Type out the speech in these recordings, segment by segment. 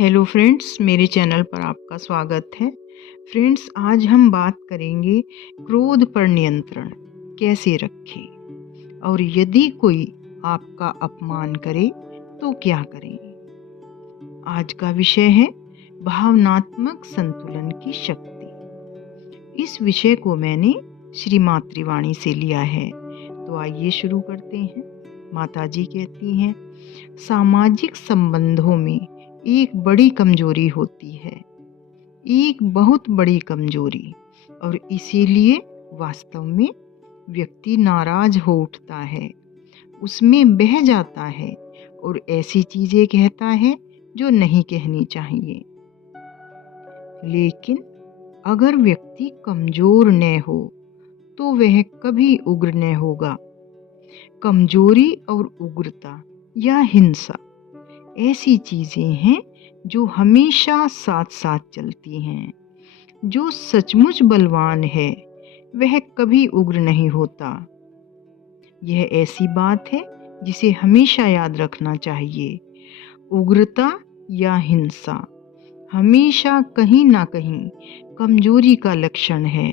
Hello friends, मेरे channel पर आपका स्वागत है। फ्रेंड्स, आज हम बात करेंगे क्रोध पर नियंत्रण कैसे रखें और यदि कोई आपका अपमान करे तो क्या करें। आज का विषय है भावनात्मक संतुलन की शक्ति। इस विषय को मैंने श्री मातृवाणी से लिया है, तो आइए शुरू करते हैं। माताजी कहती हैं, सामाजिक संबंधों में एक बड़ी कमजोरी होती है, एक बहुत बड़ी कमजोरी, और इसीलिए वास्तव में व्यक्ति नाराज हो उठता है, उसमें बह जाता है और ऐसी चीजें कहता है जो नहीं कहनी चाहिए। लेकिन अगर व्यक्ति कमजोर न हो तो वह कभी उग्र न होगा। कमजोरी और उग्रता या हिंसा ऐसी चीजें हैं जो हमेशा साथ साथ चलती हैं। जो सचमुच बलवान है वह कभी उग्र नहीं होता। यह ऐसी बात है जिसे हमेशा याद रखना चाहिए। उग्रता या हिंसा हमेशा कहीं ना कहीं कमजोरी का लक्षण है।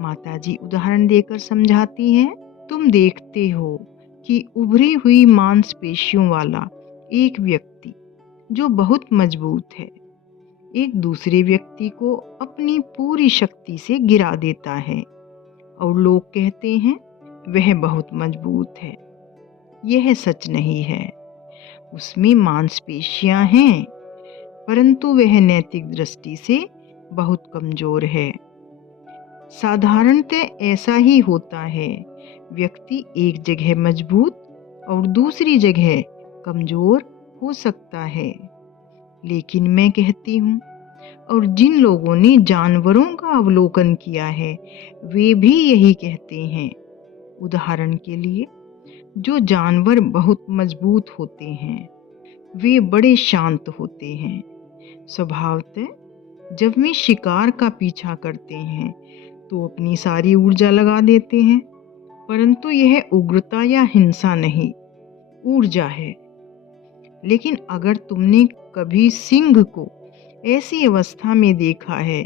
माताजी उदाहरण देकर समझाती हैं, तुम देखते हो कि उभरी हुई मांसपेशियों वाला एक व्यक्ति जो बहुत मजबूत है एक दूसरे व्यक्ति को अपनी पूरी शक्ति से गिरा देता है और लोग कहते हैं वह बहुत मजबूत है। यह सच नहीं है। उसमें मांसपेशियां हैं, परंतु वह नैतिक दृष्टि से बहुत कमजोर है। साधारणतः ऐसा ही होता है। व्यक्ति एक जगह मजबूत और दूसरी जगह कमजोर हो सकता है। लेकिन मैं कहती हूँ, और जिन लोगों ने जानवरों का अवलोकन किया है वे भी यही कहते हैं। उदाहरण के लिए, जो जानवर बहुत मजबूत होते हैं वे बड़े शांत होते हैं। स्वभावतः जब वे शिकार का पीछा करते हैं तो अपनी सारी ऊर्जा लगा देते हैं, परंतु यह उग्रता या हिंसा नहीं, ऊर्जा है। लेकिन अगर तुमने कभी सिंह को ऐसी अवस्था में देखा है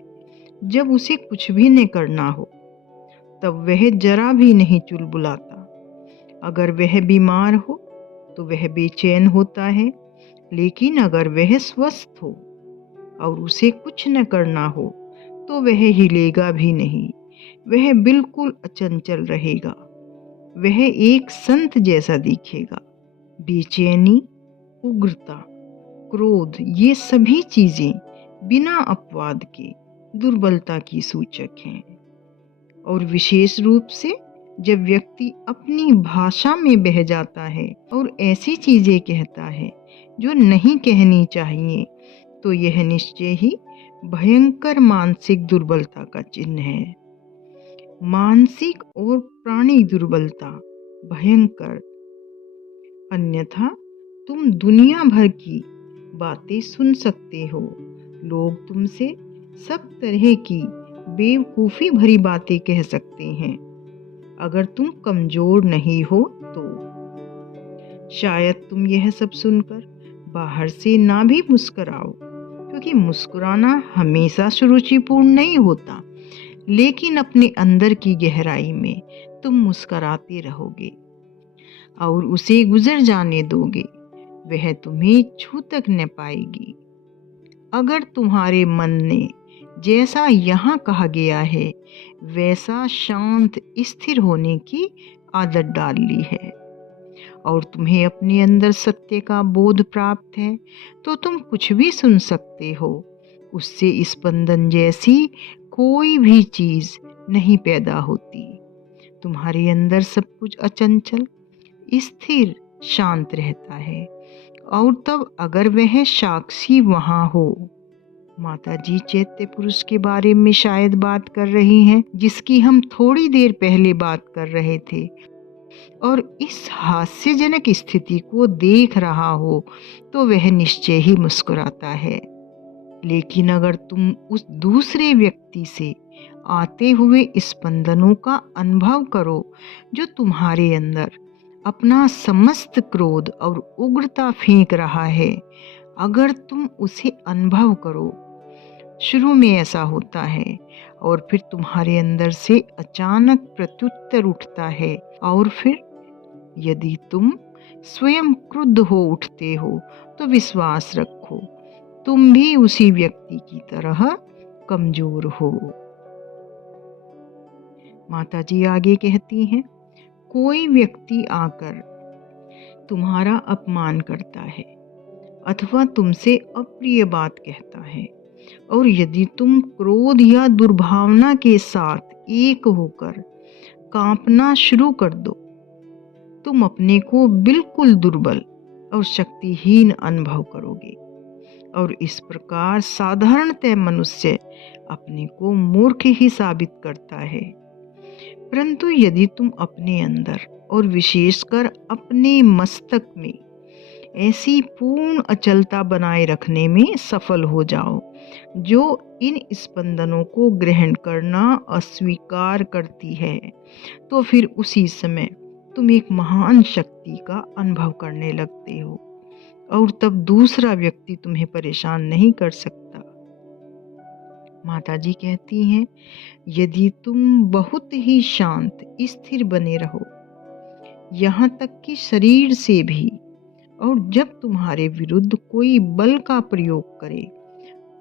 जब उसे कुछ भी न करना हो, तब वह जरा भी नहीं चुलबुलाता। अगर वह बीमार हो तो वह बेचैन होता है, लेकिन अगर वह स्वस्थ हो और उसे कुछ न करना हो तो वह हिलेगा भी नहीं। वह बिल्कुल अचंचल रहेगा। वह एक संत जैसा दिखेगा। बेचैनी, उग्रता, क्रोध, ये सभी चीजें बिना अपवाद के दुर्बलता की सूचक हैं। और विशेष रूप से जब व्यक्ति अपनी भाषा में बह जाता है और ऐसी चीजें कहता है जो नहीं कहनी चाहिए, तो यह निश्चय ही भयंकर मानसिक दुर्बलता का चिन्ह है। मानसिक और प्राणिक दुर्बलता भयंकर। अन्यथा तुम दुनिया भर की बातें सुन सकते हो। लोग तुमसे सब तरह की बेवकूफी भरी बातें कह सकते हैं। अगर तुम कमजोर नहीं हो तो शायद तुम यह सब सुनकर बाहर से ना भी मुस्कुराओ, क्योंकि मुस्कुराना हमेशा सुरुचिपूर्ण नहीं होता। लेकिन अपने अंदर की गहराई में तुम मुस्कुराते रहोगे और उसे गुजर जाने दोगे। वह तुम्हें छू तक न पाएगी। अगर तुम्हारे मन ने जैसा यहाँ कहा गया है वैसा शांत स्थिर होने की आदत डाल ली है और तुम्हें अपने अंदर सत्य का बोध प्राप्त है, तो तुम कुछ भी सुन सकते हो। उससे स्पंदन जैसी कोई भी चीज नहीं पैदा होती। तुम्हारे अंदर सब कुछ अचंचल, स्थिर, शांत रहता है। और तब अगर वह साक्षी वहां हो, माताजी चैत्य पुरुष के बारे में शायद बात कर रही हैं, जिसकी हम थोड़ी देर पहले बात कर रहे थे, और इस हास्यजनक स्थिति को देख रहा हो तो वह निश्चय ही मुस्कुराता है। लेकिन अगर तुम उस दूसरे व्यक्ति से आते हुए स्पंदनों का अनुभव करो जो तुम्हारे अंदर अपना समस्त क्रोध और उग्रता फेंक रहा है, अगर तुम उसे अनुभव करो। शुरू में ऐसा होता है और फिर तुम्हारे अंदर से अचानक प्रत्युत्तर उठता है, और फिर यदि तुम स्वयं क्रुद्ध हो उठते हो तो विश्वास रखो, तुम भी उसी व्यक्ति की तरह कमजोर हो। माताजी आगे कहती हैं, कोई व्यक्ति आकर तुम्हारा अपमान करता है अथवा तुमसे अप्रिय बात कहता है, और यदि तुम क्रोध या दुर्भावना के साथ एक होकर कांपना शुरू कर दो, तुम अपने को बिल्कुल दुर्बल और शक्तिहीन अनुभव करोगे। और इस प्रकार साधारणतः मनुष्य अपने को मूर्ख ही साबित करता है। परंतु यदि तुम अपने अंदर और विशेषकर अपने मस्तक में ऐसी पूर्ण अचलता बनाए रखने में सफल हो जाओ जो इन स्पंदनों को ग्रहण करना अस्वीकार करती है, तो फिर उसी समय तुम एक महान शक्ति का अनुभव करने लगते हो, और तब दूसरा व्यक्ति तुम्हें परेशान नहीं कर सकता। माताजी कहती हैं, यदि तुम बहुत ही शांत स्थिर बने रहो, यहाँ तक कि शरीर से भी, और जब तुम्हारे विरुद्ध कोई बल का प्रयोग करे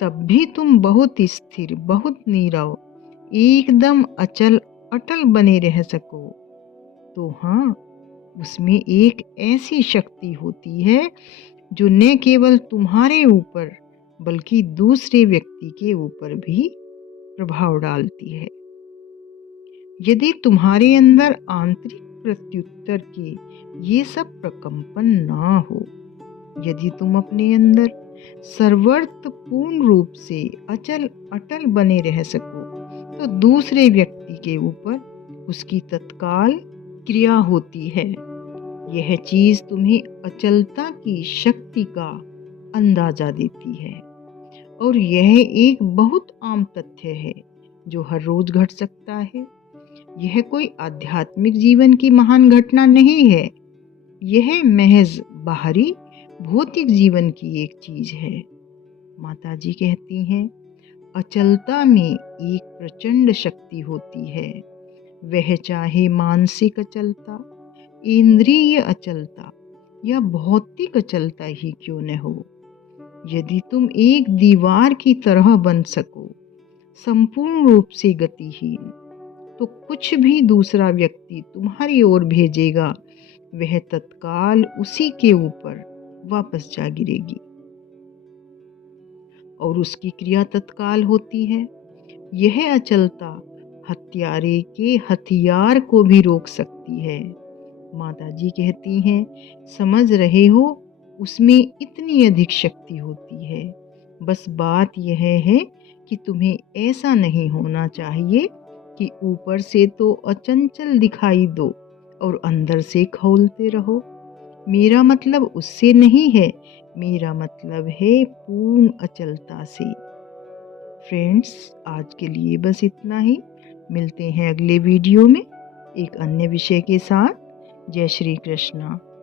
तब भी तुम बहुत स्थिर, बहुत नीरव, एकदम अचल अटल बने रह सको, तो हाँ, उसमें एक ऐसी शक्ति होती है जो न केवल तुम्हारे ऊपर बल्कि दूसरे व्यक्ति के ऊपर भी प्रभाव डालती है। यदि तुम्हारे अंदर आंतरिक प्रत्युत्तर के ये सब प्रकंपन ना हो, यदि तुम अपने अंदर सर्वत्र पूर्ण रूप से अचल अटल बने रह सको, तो दूसरे व्यक्ति के ऊपर उसकी तत्काल क्रिया होती है। यह चीज तुम्हें अचलता की शक्ति का अंदाजा देती है, और यह एक बहुत आम तथ्य है जो हर रोज घट सकता है। यह कोई आध्यात्मिक जीवन की महान घटना नहीं है, यह महज बाहरी भौतिक जीवन की एक चीज है। माताजी कहती हैं, अचलता में एक प्रचंड शक्ति होती है, वह चाहे मानसिक अचलता, इंद्रिय अचलता या भौतिक अचलता ही क्यों न हो। यदि तुम एक दीवार की तरह बन सको, संपूर्ण रूप से गतिहीन, तो कुछ भी दूसरा व्यक्ति तुम्हारी ओर भेजेगा वह तत्काल उसी के ऊपर वापस जा गिरेगी, और उसकी क्रिया तत्काल होती है। यह अचलता हत्यारे के हथियार को भी रोक सकती है। माताजी कहती हैं, समझ रहे हो, उसमें इतनी अधिक शक्ति होती है। बस बात यह है कि तुम्हें ऐसा नहीं होना चाहिए कि ऊपर से तो अचंचल दिखाई दो और अंदर से खौलते रहो। मेरा मतलब उससे नहीं है, मेरा मतलब है पूर्ण अचलता से। फ्रेंड्स, आज के लिए बस इतना ही। मिलते हैं अगले वीडियो में एक अन्य विषय के साथ। जय श्री कृष्णा।